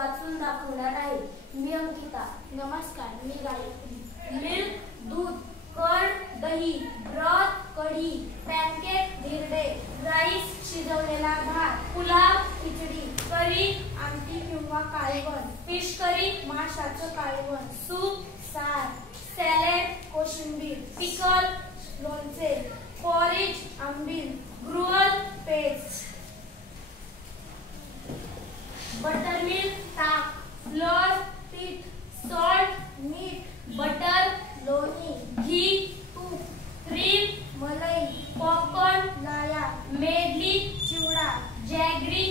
वाचून दाखवणार आहे। मी अंकिता। नमस्कार, मी गायत्री। मिल्क, दूध, कर्ड, दही, ब्रॉथ, कढी, पॅनकेक, धिरडे, राईस, शिजवलेला भात, पुलाव, खिचडी, करी, आमटी किंवा कालवण, फिश करी, माशाचं कालवण, सूप, सार, सॅलड, कोशिंबीर, पिकल, लोणचे, पॉरिज, आंबील, ग्रुअल, पेस्ट, बटरमिल्क, ताक, फ्लोअर, पीठ, सॉल्ट, मीठ, बटर, लोणी, घी, तूप, क्रीम, मलाई, पॉपकॉर्न, लाया, मेदली, चिवडा, जॅगरी,